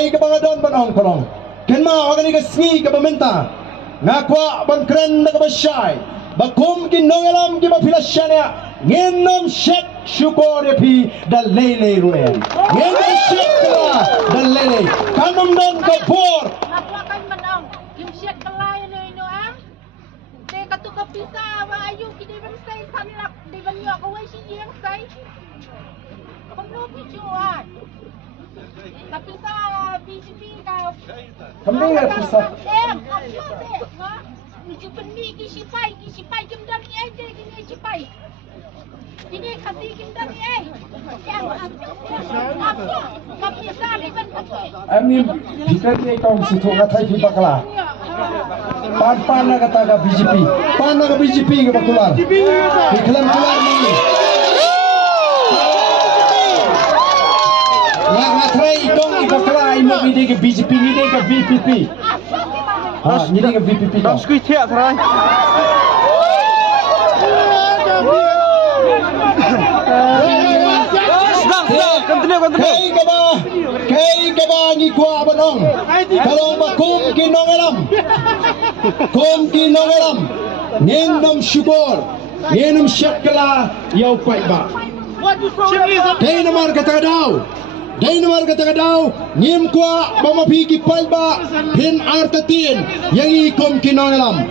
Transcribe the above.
Kay kabangadon banong kolong. Ken ma wagani ka sngi ka bamenta. Ngakwa ban kren na kabasyay. Bakum kinongalam ki mapilasyanya. Ngenom syek syukur pi dalele ruen. Ngenom syek kala dalele. Kanong don kapor. Ngakwa kan manong. Yung syek kalay no ino ang. Te katuka pisa wa ayu kini ban say sanlak di ban yo ko wai si yang say. Kamu pijuan. Tapi sa BJP kau. Kami nga pisa. Mesti benih kisipai kem dari aja gini kisipai. Ini kasih kem dari apa? Tapi sa liban pakai. Ami kita ni kau situ ngatai pi bakala. Pan na kata ka BJP. Pan na ka BJP ke bakular. Iklan keluar ni. Ngatrai ikong bakala imo ni ke BJP ni ke BPP. Ha, ni ke BPP. Dam skui thiak thrai. Kay kaba ni kuwa banong. Kalong bakum kinongalam. Kum kinongalam. Ngendom syukur. Ngendom syakala yau kwai ba. Dai namar kata daw. Dai namar kata daw. Ngim kuwa mamapiki palba pin artatin yang ikom kinongalam.